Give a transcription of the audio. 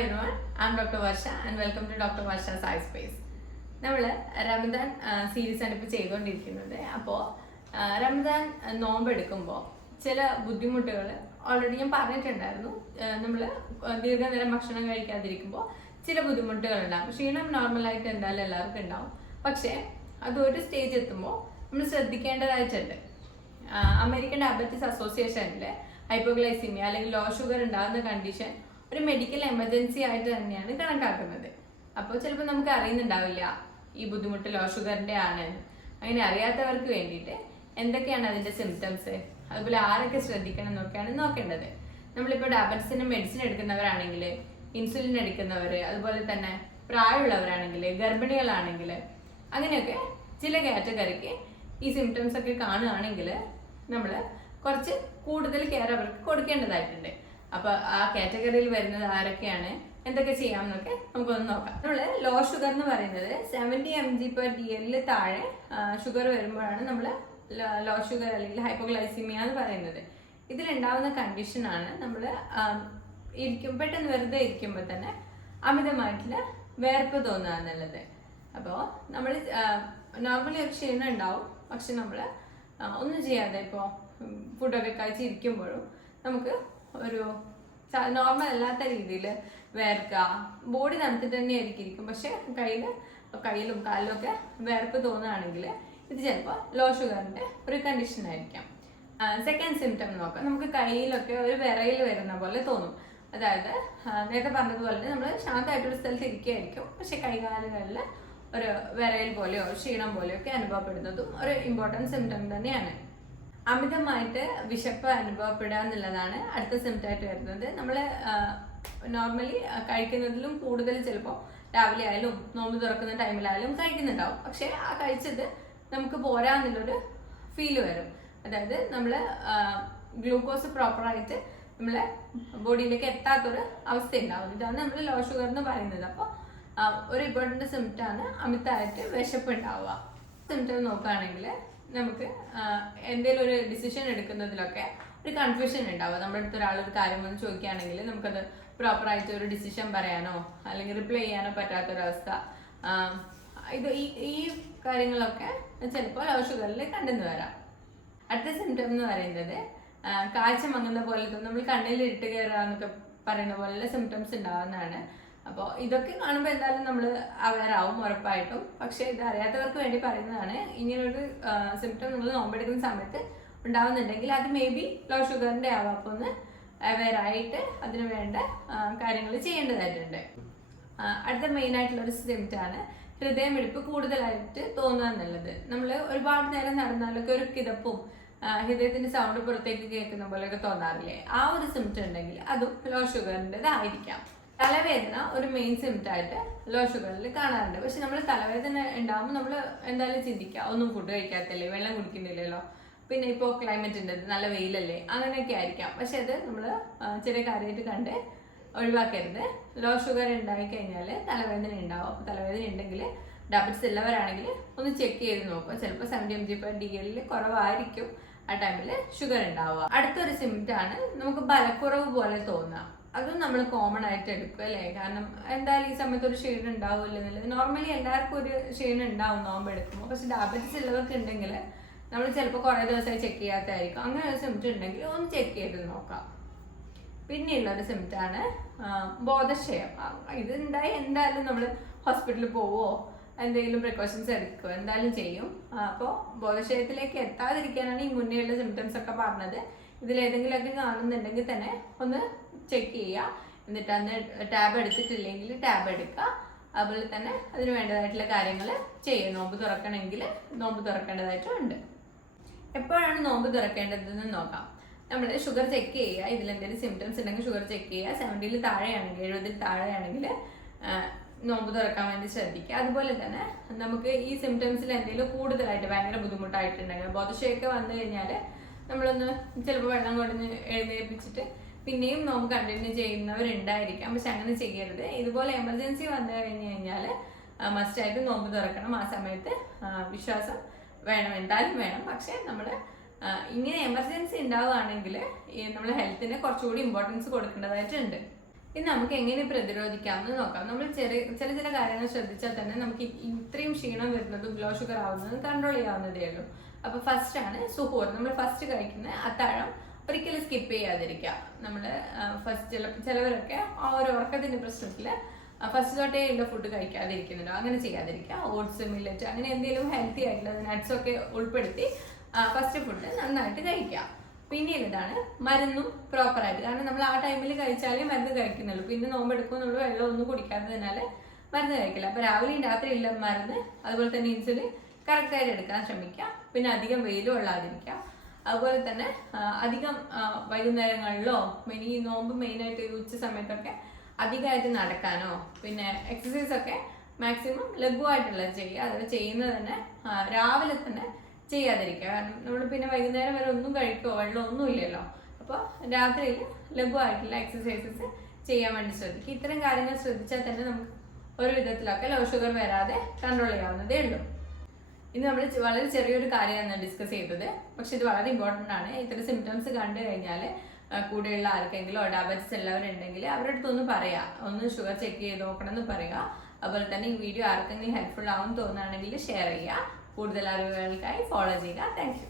everyone, I'm Dr. Varsha and welcome to Dr. Varsha's Eye Space. നമ്മൾ റമദാൻ സീരീസാണ് ഇപ്പോൾ ചെയ്തുകൊണ്ടിരിക്കുന്നത്. അപ്പോൾ റമദാൻ നോമ്പെടുക്കുമ്പോൾ ചില ബുദ്ധിമുട്ടുകൾ ഓൾറെഡി ഞാൻ പറഞ്ഞിട്ടുണ്ടായിരുന്നു. നമ്മൾ ദീർഘനേരം ഭക്ഷണം കഴിക്കാതിരിക്കുമ്പോൾ ചില ബുദ്ധിമുട്ടുകൾ ഉണ്ടാകും. ക്ഷീണം നോർമലായിട്ട് എന്തായാലും എല്ലാവർക്കും ഉണ്ടാവും. പക്ഷേ അതൊരു സ്റ്റേജ് എത്തുമ്പോൾ നമ്മൾ ശ്രദ്ധിക്കേണ്ടതായിട്ടുണ്ട്. അമേരിക്കൻ ഡയബറ്റീസ് അസോസിയേഷനിൽ ഹൈപ്പോഗ്ലൈസീമിയ അല്ലെങ്കിൽ ലോ ഷുഗർ ഉണ്ടാകുന്ന കണ്ടീഷൻ ഒരു മെഡിക്കൽ എമർജൻസി ആയിട്ട് തന്നെയാണ് കണക്കാക്കുന്നത്. അപ്പോൾ ചിലപ്പോൾ നമുക്ക് അറിയുന്നുണ്ടാവില്ല ഈ ബുദ്ധിമുട്ട് ലോ ഷുഗറിൻ്റെ ആണെന്ന്. അങ്ങനെ അറിയാത്തവർക്ക് വേണ്ടിയിട്ട് എന്തൊക്കെയാണ് അതിൻ്റെ സിംറ്റംസ്, അതുപോലെ ആരൊക്കെ ശ്രദ്ധിക്കണം എന്നൊക്കെയാണ് നോക്കേണ്ടത്. നമ്മളിപ്പോൾ ഡയബറ്റീസിന് മെഡിസിൻ എടുക്കുന്നവരാണെങ്കിൽ, ഇൻസുലിൻ എടുക്കുന്നവർ, അതുപോലെ തന്നെ പ്രായമുള്ളവരാണെങ്കിൽ, ഗർഭിണികളാണെങ്കിൽ, അങ്ങനെയൊക്കെ ചില കാറ്റഗറിക്ക് ഈ സിംറ്റംസ് ഒക്കെ കാണുകയാണെങ്കിൽ നമ്മൾ കുറച്ച് കൂടുതൽ കെയർ അവർക്ക് കൊടുക്കേണ്ടതായിട്ടുണ്ട്. അപ്പോൾ ആ കാറ്റഗറിയിൽ വരുന്നത് ആരൊക്കെയാണ്, എന്തൊക്കെ ചെയ്യാമെന്നൊക്കെ നമുക്കൊന്ന് നോക്കാം. നമ്മൾ ലോ ഷുഗർ എന്ന് പറയുന്നത് 70 mg/dl താഴെ ഷുഗർ വരുമ്പോഴാണ് നമ്മൾ ലോ ഷുഗർ അല്ലെങ്കിൽ ഹൈപ്പോഗ്ലൈസീമിയ എന്ന് പറയുന്നത്. ഇതിലുണ്ടാവുന്ന കണ്ടീഷനാണ് നമ്മൾ പെട്ടെന്ന് വെറുതെ ഇരിക്കുമ്പോൾ തന്നെ അമിതമായിട്ടുള്ള വേർപ്പ് തോന്നുക എന്നുള്ളത്. അപ്പോൾ നമ്മൾ നോർമലി ഒരു ക്ഷീണം ഉണ്ടാവും, പക്ഷെ നമ്മൾ ഒന്നും ചെയ്യാതെ ഇപ്പോൾ ഫുഡൊക്കെ കഴിച്ചിരിക്കുമ്പോഴും നമുക്ക് ഒരു നോർമൽ അല്ലാത്ത രീതിയിൽ വേർക്കുക, ബോഡി തണുത്തിട്ട് തന്നെ ആയിരിക്കും, പക്ഷെ കയ്യിലും കാലിലും ഒക്കെ വേർപ്പ് തോന്നുകയാണെങ്കിൽ ഇത് ചിലപ്പോൾ ലോ ഷുഗറിൻ്റെ ഒരു കണ്ടീഷൻ ആയിരിക്കാം. സെക്കൻഡ് സിംറ്റം നോക്കാം. നമുക്ക് കയ്യിലൊക്കെ ഒരു വിറയിൽ വരുന്ന പോലെ തോന്നും. അതായത് നേരത്തെ പറഞ്ഞതുപോലെ തന്നെ നമ്മൾ ശാന്തമായിട്ടൊരു സ്ഥലത്ത് ഇരിക്കുകയായിരിക്കും, പക്ഷെ കൈകാലുകളിൽ ഒരു വിറയിൽ പോലെയോ ക്ഷീണം പോലെയോ ഒക്കെ അനുഭവപ്പെടുന്നതും ഒരു ഇമ്പോർട്ടൻറ്റ് സിംറ്റം തന്നെയാണ്. അമിതമായിട്ട് വിശപ്പ് അനുഭവപ്പെടുക എന്നുള്ളതാണ് അടുത്ത സിംറ്റമായിട്ട് വരുന്നത്. നമ്മൾ നോർമലി കഴിക്കുന്നതിലും കൂടുതൽ ചിലപ്പോൾ രാവിലെ ആയാലും നോമ്പ് തുറക്കുന്ന ടൈമിലായാലും കഴിക്കുന്നുണ്ടാവും, പക്ഷേ ആ കഴിച്ചത് നമുക്ക് പോരാന്നുള്ളൊരു ഫീല് വരും. അതായത് നമ്മൾ ഗ്ലൂക്കോസ് പ്രോപ്പറായിട്ട് നമ്മളെ ബോഡിയിലേക്ക് എത്താത്തൊരു അവസ്ഥ ഉണ്ടാവും. ഇതാണ് നമ്മൾ ലോ ഷുഗർ എന്ന് പറയുന്നത്. അപ്പോൾ ഒരു ഇമ്പോർട്ടൻ്റ് സിംറ്റമാണ് അമിതമായിട്ട് വിശപ്പ് ഉണ്ടാവുക. സിംറ്റം നോക്കുകയാണെങ്കിൽ നമുക്ക് എന്തെങ്കിലും ഒരു ഡിസിഷൻ എടുക്കുന്നതിലൊക്കെ ഒരു കൺഫ്യൂഷൻ ഉണ്ടാവുക. നമ്മുടെ അടുത്ത് ഒരാളൊരു കാര്യം വന്ന് ചോദിക്കുകയാണെങ്കിൽ നമുക്കത് പ്രോപ്പറായിട്ട് ഒരു ഡിസിഷൻ പറയാനോ അല്ലെങ്കിൽ റിപ്ലൈ ചെയ്യാനോ പറ്റാത്തൊരവസ്ഥ, ഈ കാര്യങ്ങളൊക്കെ ചിലപ്പോൾ ലോ ഷുഗറിൽ കണ്ടെന്ന് വരാം. അടുത്ത സിംറ്റം എന്ന് പറയുന്നത് കാഴ്ച മങ്ങുന്ന പോലെ തോന്നും, നമ്മൾ കണ്ണിൽ ഇരുട്ട് കയറുക എന്നൊക്കെ പറയുന്ന പോലെയുള്ള സിംറ്റംസ് ഉണ്ടാവുന്നതാണ്. അപ്പോൾ ഇതൊക്കെ കാണുമ്പോൾ എന്തായാലും നമ്മൾ അവെയർ ആവും ഉറപ്പായിട്ടും. പക്ഷേ ഇത് അറിയാത്തവർക്ക് വേണ്ടി പറയുന്നതാണ്. ഇങ്ങനൊരു സിംറ്റം നിങ്ങൾ നോമ്പെടുക്കുന്ന സമയത്ത് ഉണ്ടാവുന്നുണ്ടെങ്കിൽ അത് മേ ബി ലോ ഷുഗറിൻ്റെ ആവാം. അപ്പോൾ ഒന്ന് അവെയർ ആയിട്ട് അതിന് വേണ്ട കാര്യങ്ങൾ ചെയ്യേണ്ടതായിട്ടുണ്ട്. അടുത്ത മെയിനായിട്ടുള്ളൊരു സിംറ്റമാണ് ഹൃദയമിടിപ്പ് കൂടുതലായിട്ട് തോന്നുക എന്നുള്ളത്. നമ്മൾ ഒരുപാട് നേരം നടന്നാലൊക്കെ ഒരു കിതപ്പും ഹൃദയത്തിൻ്റെ സൗണ്ട് പുറത്തേക്ക് കേൾക്കുന്ന പോലെയൊക്കെ തോന്നാറില്ലേ? ആ ഒരു സിംറ്റം ഉണ്ടെങ്കിൽ അതും ലോ ഷുഗറിൻ്റെതായിരിക്കാം. തലവേദന ഒരു മെയിൻ സിംറ്റമായിട്ട് ലോ ഷുഗറിൽ കാണാറുണ്ട്. പക്ഷെ നമ്മൾ തലവേദന ഉണ്ടാകുമ്പോൾ നമ്മൾ എന്തായാലും ചിന്തിക്കുക, ഒന്നും ഫുഡ് കഴിക്കാത്തല്ലേ, വെള്ളം കുടിക്കുന്നില്ലല്ലോ, പിന്നെ ഇപ്പോൾ ക്ലൈമറ്റ് ഉണ്ട്, നല്ല വെയിലല്ലേ, അങ്ങനെയൊക്കെ ആയിരിക്കാം. പക്ഷെ അത് നമ്മൾ ചെറിയ കാര്യമായിട്ട് കണ്ട് ഒഴിവാക്കരുത്. ലോ ഷുഗർ ഉണ്ടായി കഴിഞ്ഞാൽ തലവേദന ഉണ്ടാവും. അപ്പോൾ തലവേദന ഉണ്ടെങ്കിൽ ഡയബറ്റീസ് ഉള്ളവരാണെങ്കിൽ ഒന്ന് ചെക്ക് ചെയ്ത് നോക്കുക. ചിലപ്പോൾ 70 mg/dl കുറവായിരിക്കും ആ ടൈമിൽ ഷുഗർ ഉണ്ടാവുക. അടുത്തൊരു സിംറ്റമാണ് നമുക്ക് ബലക്കുറവ് പോലെ തോന്നുക. അതും നമ്മൾ കോമൺ ആയിട്ട് എടുക്കും അല്ലേ? കാരണം എന്തായാലും ഈ സമയത്ത് ഒരു ക്ഷീണം ഉണ്ടാവില്ല എന്നുള്ളത്. നോർമലി എല്ലാവർക്കും ഒരു ക്ഷീണം ഉണ്ടാവും നോമ്പെടുക്കുമ്പോൾ. പക്ഷെ ഡയബറ്റീസ് ഉള്ളവർക്ക് ഉണ്ടെങ്കിൽ നമ്മൾ ചിലപ്പോൾ കുറേ ദിവസമായി ചെക്ക് ചെയ്യാത്തതായിരിക്കും. അങ്ങനെ ഒരു സിംറ്റം ഉണ്ടെങ്കിൽ ഒന്ന് ചെക്ക് ചെയ്ത് നോക്കാം. പിന്നെയുള്ളൊരു സിംറ്റമാണ് ബോധക്ഷയം. ഇത് ഉണ്ടായി എന്തായാലും നമ്മൾ ഹോസ്പിറ്റലിൽ പോവോ, എന്തെങ്കിലും പ്രിക്കോഷൻസ് എടുക്കുക എന്തായാലും ചെയ്യും. അപ്പോൾ ബോധക്ഷയത്തിലേക്ക് എത്താതിരിക്കാനാണ് ഈ മുന്നേയുള്ള സിംറ്റംസ് ഒക്കെ പറഞ്ഞത്. ഇതിലേതെങ്കിലുമൊക്കെ കാണുന്നുണ്ടെങ്കിൽ തന്നെ ഒന്ന് ചെക്ക് ചെയ്യുക. എന്നിട്ട് അന്ന് ടാബ് എടുത്തിട്ടില്ലെങ്കിൽ ടാബ് എടുക്കുക. അതുപോലെ തന്നെ അതിന് വേണ്ടതായിട്ടുള്ള കാര്യങ്ങൾ ചെയ്യുക. നോമ്പ് തുറക്കണമെങ്കിൽ നോമ്പ് തുറക്കേണ്ടതായിട്ടുണ്ട്. എപ്പോഴാണ് നോമ്പ് തുറക്കേണ്ടതെന്ന് നോക്കാം. നമ്മൾ ഷുഗർ ചെക്ക് ചെയ്യുക. ഇതിലെന്തെങ്കിലും സിംറ്റംസ് ഉണ്ടെങ്കിൽ ഷുഗർ ചെക്ക് ചെയ്യുക. 70 താഴെയാണെങ്കിൽ, 70 താഴെയാണെങ്കിൽ നോമ്പ് തുറക്കാൻ വേണ്ടി ശ്രദ്ധിക്കുക. അതുപോലെ തന്നെ നമുക്ക് ഈ സിംറ്റംസിൽ എന്തെങ്കിലും കൂടുതലായിട്ട് ഭയങ്കര ബുദ്ധിമുട്ടായിട്ടുണ്ടെങ്കിൽ, ബോധക്ഷയമൊക്കെ വന്നു കഴിഞ്ഞാൽ നമ്മളൊന്ന് ചിലപ്പോൾ വെള്ളം കൊണ്ടുവന്ന് എഴുന്നേൽപ്പിച്ചിട്ട് പിന്നെയും നോമ്പ് കണ്ടിന്യൂ ചെയ്യുന്നവരുണ്ടായിരിക്കാം. പക്ഷെ അങ്ങനെ ചെയ്യരുത്. ഇതുപോലെ എമർജൻസി വന്നു കഴിഞ്ഞ് കഴിഞ്ഞാൽ മസ്റ്റായിട്ട് നോമ്പ് തുറക്കണം. ആ സമയത്ത് വിശ്വാസം വേണം, എന്തായാലും വേണം. പക്ഷെ നമ്മൾ ഇങ്ങനെ എമർജൻസി ഉണ്ടാവുകയാണെങ്കിൽ നമ്മൾ ഹെൽത്തിന് കുറച്ചുകൂടി ഇമ്പോർട്ടൻസ് കൊടുക്കേണ്ടതായിട്ടുണ്ട്. ഇത് നമുക്ക് എങ്ങനെ പ്രതിരോധിക്കാമെന്ന് നോക്കാം. നമ്മൾ ചില കാര്യങ്ങൾ ശ്രദ്ധിച്ചാൽ തന്നെ നമുക്ക് ഇത്രയും ക്ഷീണം വരുന്നതും ലോ ഷുഗർ ആവുന്നതും കൺട്രോൾ ചെയ്യാവുന്നതേ ഉള്ളൂ. അപ്പൊ ഫസ്റ്റ് ആണ് സുഹൂർ. നമ്മൾ ഫസ്റ്റ് കഴിക്കുന്ന അത്താഴം ഒരിക്കലും സ്കിപ്പ് ചെയ്യാതിരിക്കുക. നമ്മൾ ഫസ്റ്റ് ചിലവരൊക്കെ ആ ഒരു ഉറക്കത്തിന്റെ പ്രശ്നത്തില് ഫസ്റ്റ് തൊട്ടേ ഉള്ള ഫുഡ് കഴിക്കാതിരിക്കുന്നുണ്ടോ, അങ്ങനെ ചെയ്യാതിരിക്കുക. ഓട്സ്, മില്ലറ്റ് അങ്ങനെ എന്തെങ്കിലും ഹെൽത്തി ആയിട്ടുള്ള നട്ട്സ് ഒക്കെ ഉൾപ്പെടുത്തി ഫസ്റ്റ് ഫുഡ് നന്നായിട്ട് കഴിക്കുക. പിന്നീട് ഇതാണ് മരുന്നും പ്രോപ്പറായിട്ട്. കാരണം നമ്മൾ ആ ടൈമിൽ കഴിച്ചാലേ മരുന്ന് കഴിക്കുന്നുള്ളൂ. പിന്നെ നോമ്പെടുക്കുമെന്നുള്ള വെള്ളം ഒന്നും കുടിക്കാത്തതിനാൽ മരുന്ന് കഴിക്കില്ല. അപ്പൊ രാവിലെയും രാത്രിയുള്ള മരുന്ന് അതുപോലെ തന്നെ ഇൻസുലിൻ കറക്റ്റായിട്ട് എടുക്കാൻ ശ്രമിക്കുക. പിന്നെ അധികം വെയിൽ കൊള്ളാതിരിക്കുക. അതുപോലെ തന്നെ അധികം വൈകുന്നേരങ്ങളിലോ ഈ നോമ്പ് മെയിനായിട്ട് ഉച്ച സമയത്തൊക്കെ അധികമായിട്ട് നടക്കാനോ പിന്നെ എക്സസൈസ് ഒക്കെ മാക്സിമം ലഘുവായിട്ടുള്ളത് ചെയ്യുക. അത് ചെയ്യുന്നത് തന്നെ രാവിലെ തന്നെ ചെയ്യാതിരിക്കുക. കാരണം നമ്മൾ പിന്നെ വൈകുന്നേരം വരെ ഒന്നും കഴിക്കുമോ വെള്ളം ഒന്നും ഇല്ലല്ലോ. അപ്പോൾ രാത്രിയിൽ ലഘുവായിട്ടുള്ള എക്സസൈസസ് ചെയ്യാൻ വേണ്ടി ശ്രദ്ധിക്കുക. ഇത്തരം കാര്യങ്ങൾ ശ്രദ്ധിച്ചാൽ തന്നെ നമുക്ക് ഒരു വിധത്തിലൊക്കെ ലോ ഷുഗർ വരാതെ കൺട്രോൾ ചെയ്യാവുന്നതേ ഉള്ളൂ. ഇന്ന് നമ്മൾ വളരെ ചെറിയൊരു കാര്യമാണ് ഡിസ്കസ് ചെയ്തത്, പക്ഷെ ഇത് വളരെ ഇമ്പോർട്ടൻ്റ് ആണ്. ഇത്തരം സിംറ്റംസ് കണ്ടു കഴിഞ്ഞാൽ കൂടെയുള്ള ആർക്കെങ്കിലും ഡയബറ്റിസ് എല്ലാവരുണ്ടെങ്കിൽ അവരുടെ അടുത്തൊന്ന് പറയാം, ഒന്ന് ഷുഗർ ചെക്ക് ചെയ്ത് നോക്കണം എന്ന് പറയുക. അതുപോലെ തന്നെ ഈ വീഡിയോ ആർക്കെങ്കിലും ഹെൽപ്ഫുൾ ആവും തോന്നുകയാണെങ്കിൽ ഷെയർ ചെയ്യുക. കൂടുതൽ അറിവുകൾക്കായി ഫോളോ ചെയ്യുക. Thank you.